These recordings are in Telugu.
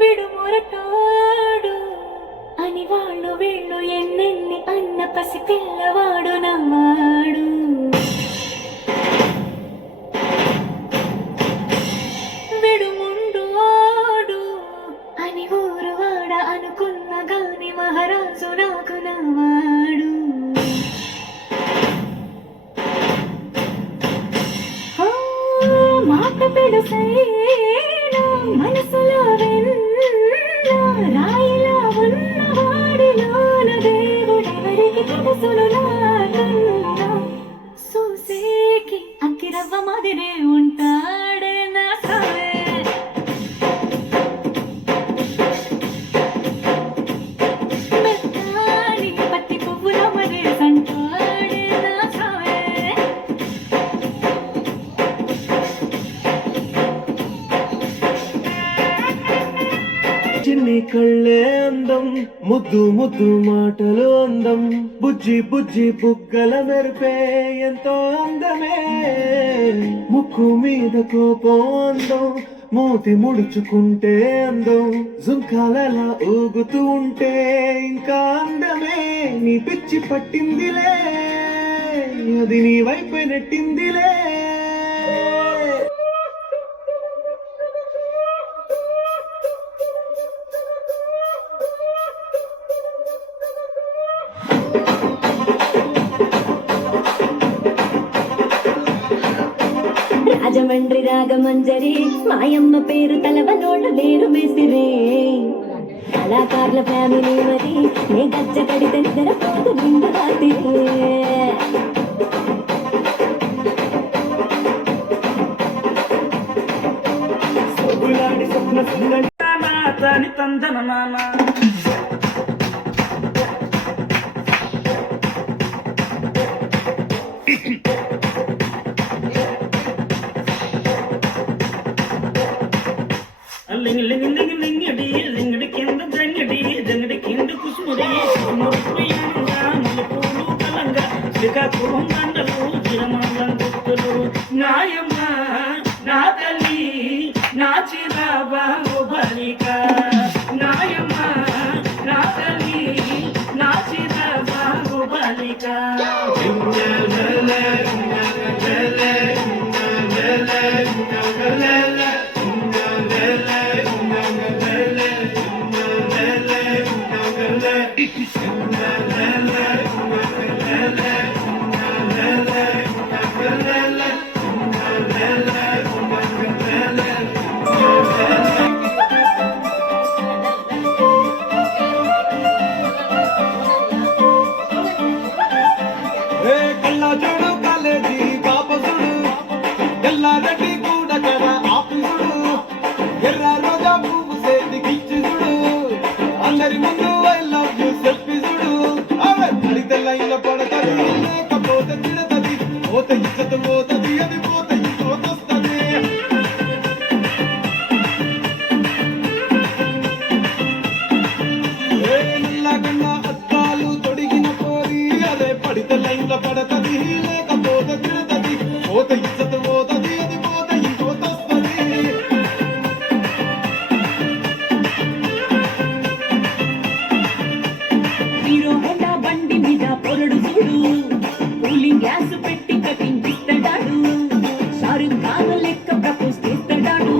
విడుమొరటోడు అని వాళ్ళు వీళ్ళు ఎన్నెన్ని అన్న పసి పిల్లవాడు నవ్వాడు. విడుముండోడు అని ఊరు వాడ అనుకున్న గాని మహారాజు నాకు నవ్వాడు. మాట పెడసైనా మనసులో రాయిలా ఉన్నవాడిలోన దేవుడెవరికి తెలుసును నాకన్నా. చూసేకి అక్కిరవ్వ మాదిరే ఉంటాడే నా సావే. మెత్తాని పత్తి పువ్వుల మరే సంటాడే నా సావే. చిన్ని కళ్ళే అందం, ముద్దు ముద్దు మాటలు అందం, బుజ్జి బుజ్జి బుగ్గల మెరిపే ఎంతో అందమే. ముక్కు మీద కోపం అందం, మూతి ముడుచుకుంటే అందం, జుంకాలలా ఊగుతూ ఉంటే ఇంకా అందమే. నీ పిచ్చి పట్టిందిలే, అది నీ వైపే నెట్టిందిలే. రాజమండ్రి రాగమంజరి మాయమ్మ పేరు తలవనోళ్ళు లేరు మేసిరే. కళాకారుల ఫ్యామిలీ మరి నే గజ్జ కడితే నిద్రపోదు నిండు రాత్రి. తని తందన నానా లింగడి లింగడి కింద జంగడి జంగడి కింద కుసుముడి పూలు కలంగా శ్రీకాకుళం దండలు చిరమండం గుర్తులు. నాయమ్మ నా తల్లి నా చిరాబాబు బలిక. నాయమ్మ నా తల్లి నా చిరాబాబు బలిక. కళ్ళజోడు కాలేజీ కాపసుడు ఎల్లారెడ్డి కూడా కదా ఆఫీసుడు. ఎర్ర రోజా పువ్వు సేతికిచ్చుడు, అందరి ముందు ఐ లవ్ యూ సెల్ఫీసుడు. అవే పడితే లైన్లో పడతది, లేకపోతే తిడతది, పోత ఇచ్చత పోతది, అది పోత ఇంకోతొస్తది. నిల్లగన్న అద్దాలు తొడిగిన పోరి, అదే పడితే లైన్లో పడతది, లేకపోతే తిడతది, పోత ఇచ్చత పోతది, అది పోత ఇంకోతొస్తది. హీరో హోండా బండి మీద పొరడు చూడు, కూలింగ్ గ్యాస్ పెట్టి కటింగ్ ఇస్తాడు, షారుఖ్ ఖాన్ లెక్క ప్రపోజ్ చేస్తాడు.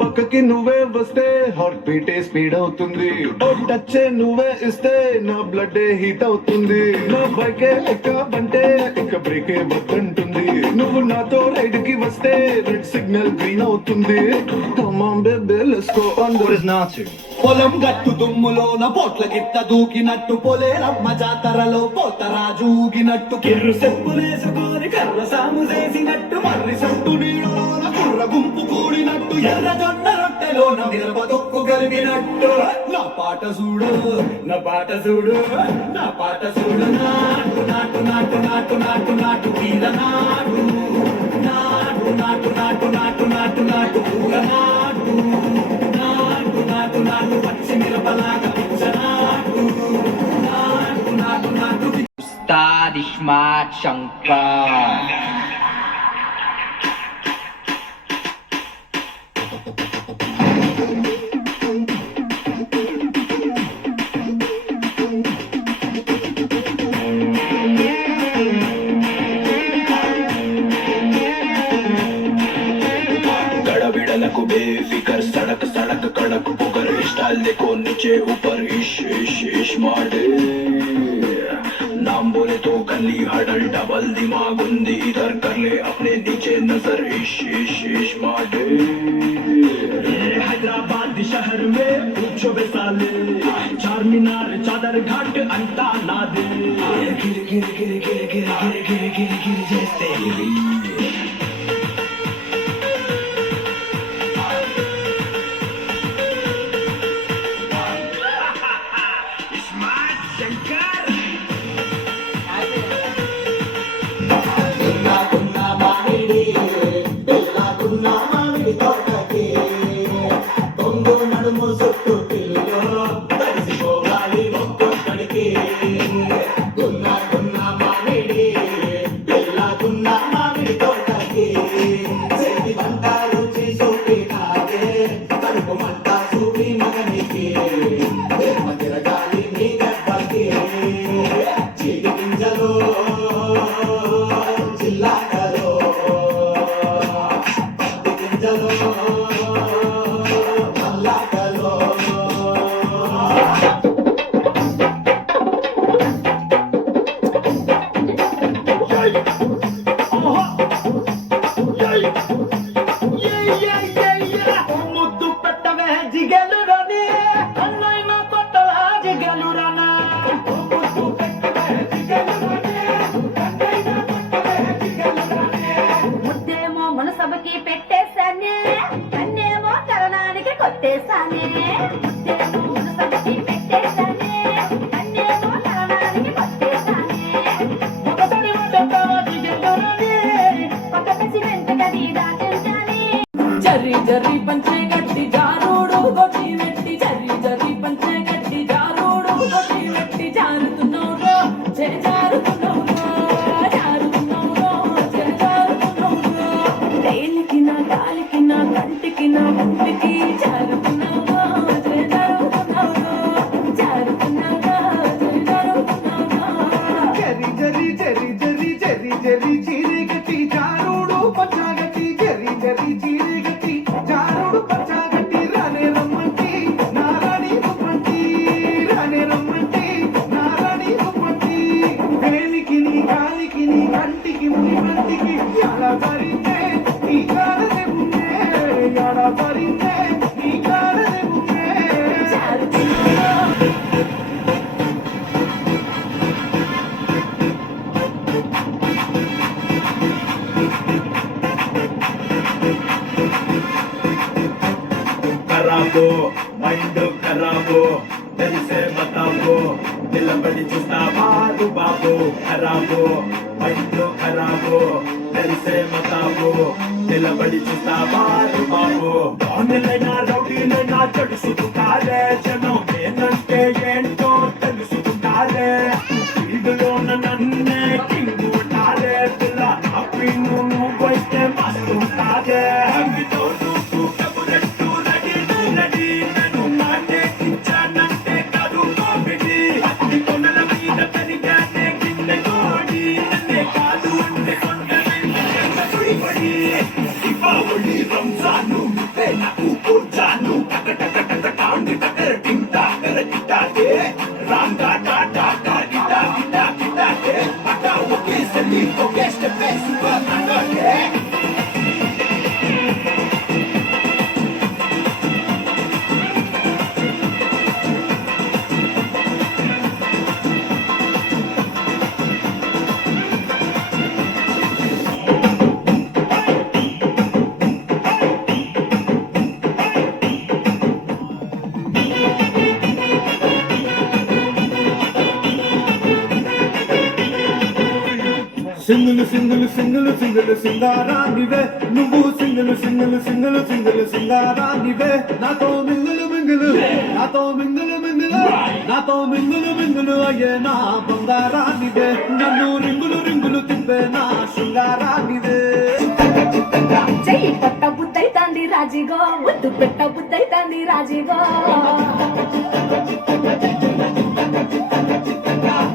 పక్కకి నువ్వే వస్తే హార్ట్ బీటే స్పీడ్ అవుతుంది, టచ్ నువ్వే ఇస్తే నా బ్లడ్ హీట్ అవుతుంది. నా బైకే ఎక్కబంటే ఇక బ్రేకే వద్దంటుంది, నువ్వు నాతో రైడ్ కి వస్తే రెడ్ సిగ్నల్ గ్రీన్ అవుతుంది. Come on baby let's go on. What is not to? పొలం గట్టు దుమ్ములోన పోట్ల గిట్ట దూకినట్టు, పొలేరమ్మ జాతరలో పోతరాజు ఊగినట్టు, కిర్రు చెప్పులేసుకొని కర్ర సాము చేసినట్టు, మర్రి సొట్టు నీడలోన కుర్ర గుంపు కూడినట్టు, కలిపినట్టు ఎర్ర జొన్న రొట్టెలోన మిరప తొక్కు కలిపినట్టు నా పాట చూడు నా పాట చూడు నా పాట చూడు నాటు నాటు నాటు నాటు నాటు నాటు వీర నాటు నాటు నాటు నాటు నాటు నాటు నాటు పూల నాటు నాటు నాటు నాటు పచ్చి మిరపలాగా పిచ్చ నాటు నాటు నాటు నాటు Ustad Ismat Shankar. गड़बिड़లకు बेफिकर सड़क सड़क कड़क पुकर स्टाइल देखो नीचे ऊपर इश इश इश मारे नाम बोले तो गली हडल डबल दिमाग उंदी इधर कर ले अपने नीचे नजर इश इश इश मारे हैदराबाद शहर में पूछो बेसाले चार मीनार चादर घाट अंता नादे गिर गिर गिर गिर गिर गिर गिर गिर गिर जैसे జర్రి జర్రి పంచే గట్టి జారుడు గొట్టి మెట్టి జర్రి జర్రి పంచే గట్టి జారుడు గొట్టి మెట్టి జారుతున్నోరో చే జారుతున్నోరో జారుతున్నోరో చే జారుతున్నోరో తేలికి నా గాలికి నా కంటికి నా ఒంటికి జారుతున్నోరో చే జారుతున్నోరో జారుతున్నోరో చే జారుతున్నోరో జరి జరి జరి జరి జరి జరి చీరి గట్టి జారుడు పచ్చాగట్టి జరి జరి చీరి గట్టి జారుడు పచ్చాగట్టి రానే రమ్మంటి నారాణి గుమ్మంటి రానే రమ్మంటి నారాణి గుమ్మంటి వేలికి నీ గాలికి నీ కంటికి ముని మంటికి ఎలా సరిందే నీ కాడనే ఉన్నే ఎలా సరిందే నీ కాడనే ఉన్నే खराबो माइंड खराबो दिल से बताओ दिल बड़ी चुस्ता बाबू बाबू खराबो माइंड खराबो दिल से बताओ दिल बड़ी चुस्ता बाबू बाबू डॉन लेना रौडी लेना चढ़ सुतारे जनो मेनंटे ఏంటో తెలుసుకుంటారే ఇదిలో నన్నే కింగ్ ఉంటారే పిల్ల అప్పి నువ్వు వస్తే మస్తు ఉంటారే అవితో నువ్వు కబురెట్టు రెడీ రెడీ నన్ను మాటే ఇచ్చానంటే కాదు కామెడీ అన్ని కొనల మీద పెరిగానే కింద కోడి నన్నే కాదు అంటే కొండలై పడి దీపావళి రంజాను నువ్వే నాకు పూజాను టక టక టక కాండి టకర టింటా కర టిటాటే రాంగా టాటా కాడిటా టిటా టిటాటే అటా ఒకే సలి ఒకే స్టెప్ సూపర్ అండోటే సింగిల్ సింగిల్ సింగిల్ సింగారానివే నువ్వు సింగిల్ సింగిల్ సింగిల్ సింగిల్ సింగారానివే నాతో మింగులు మింగులు నాతో మింగులు మింగులు నాతో మింగులు మింగులు అయ్యే నా బంగారానివే నన్ను రింగులు రింగులు తిప్పే నా శృంగారానివే చెయ్యి పట్ట బుద్ధైతాంది రాజీగో ముద్దు పెట్ట బుద్ధైతాంది రాజీగో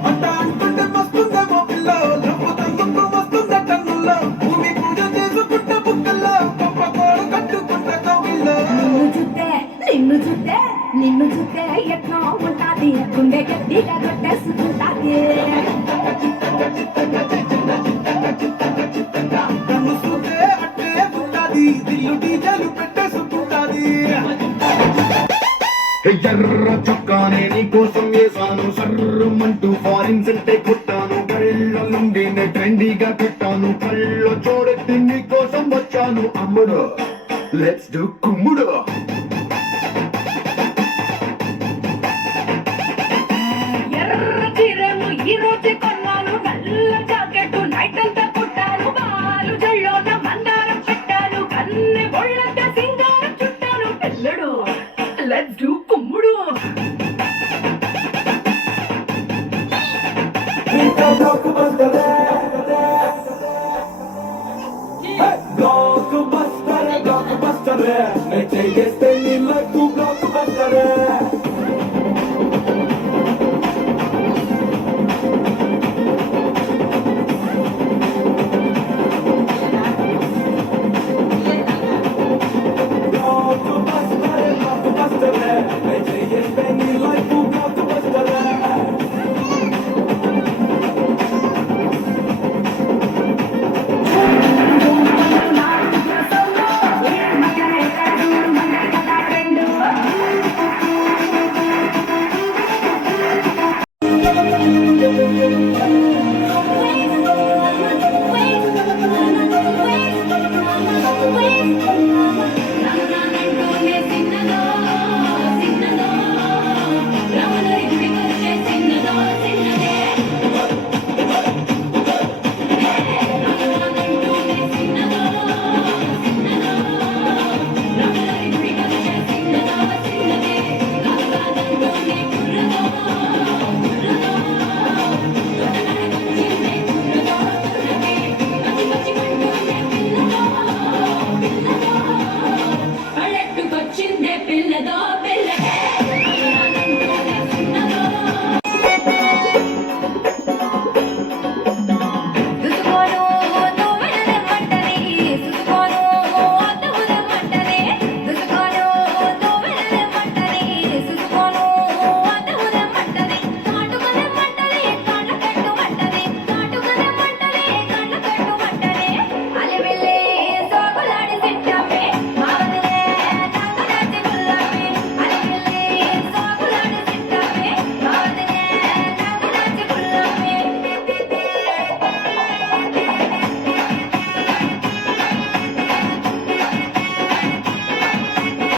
అంట అంటుంటే మస్తుందేమో పిల్లో లవ్వు తగ్గుతూ వస్తుందే టన్నుల్లో భూమి పూజ చేసుకుంటే బుక్కల్లో గొప్ప కోడు కట్టుకుంటే కవిల్లో నిన్ను చూస్తే ఎట్లా ఉంటాది గుండె గట్టిగా కొట్టేసుకుంటాది నన్ను చూస్తే అట్టే ఉంటాది దిల్లు డీజలు పెట్టేసుకుంటాది ఎర్ర చొక్కానే నీ కోసం వేసాను సర్రమంటూ ఫారిన్ సెంటే కొట్టాను కళ్ళ నుండి ట్రెండీగా కట్టాను కళ్ళ చూడెత్తి నీ కోసం వచ్చాను అమ్ముడు లెట్స్ డు కుమ్ముడు ఎర్ర చీరను ఈ రోజే కొన్నాను నల్ల జాకెట్ నైట్ అంతా కుట్టాను బాలు జల్లోన మందారం పెట్టాను కన్నె బొళ్ళంత సింగారం చుట్టాను పెళ్ళడు లెట్స్ డు కుమ్ముడు బ్లాక్ బస్టర్ బ్లాక్ బస్టర్